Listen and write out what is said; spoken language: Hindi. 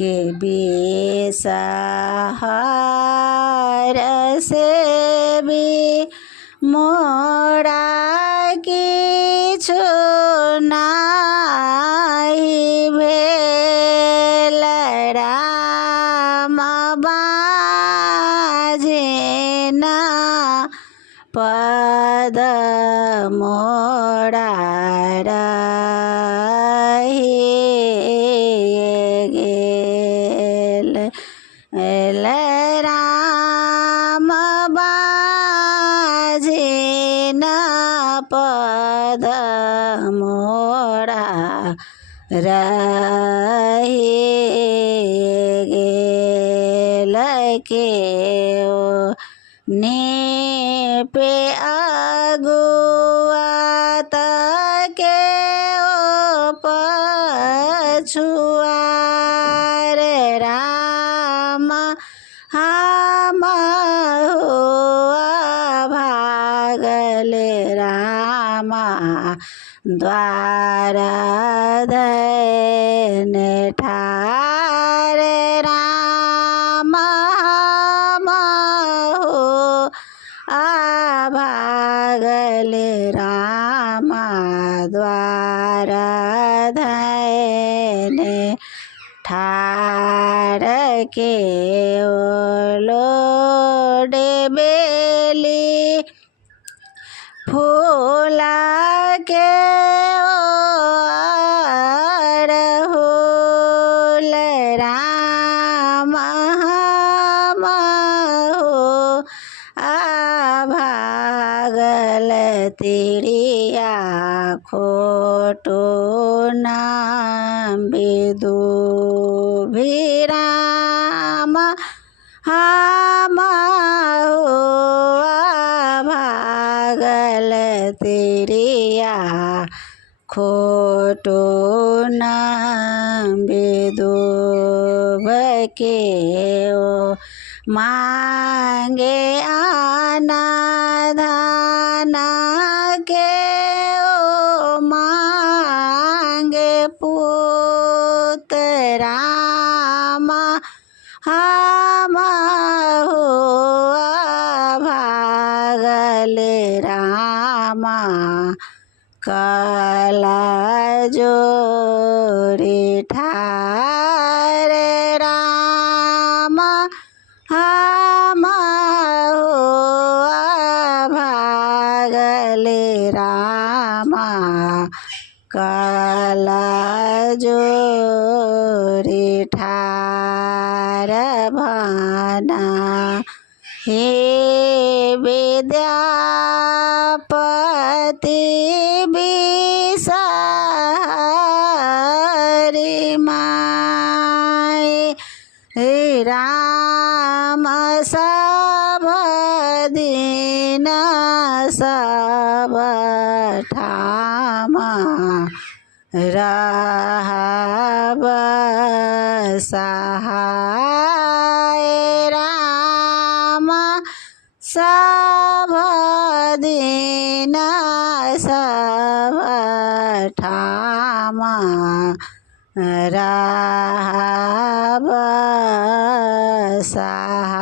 के बिसहर से भी मोरा किछु नाही भेल राम बाजेन पद मोरा रहि गेल राम बाजेन पद मोरा रहि गेल के ओ ने पे अगुआ के ओ पछुआर राम हम हुआ भागल राम द्वार धैन ठार राम हम हो भागल राम द्वार धैन ठार के लोडे बेली फूला के अड़हुल राम हम हो भागल तिरिया खोटो नाम विदुभि राम हम हो भागल तिरिया खोटो नाम विदुभ के ओ मांगे आना धाना के ओ मांगे पुत राम हम हो भागल राम कला जोरी ठार राम हम हो भागल राम कला जोरी ठार भाना हे विद्यापति बिसहरि माय राम सब दिन सब ठाम रहब सहाय राम सब दिन सब ठाम रहब सहाय।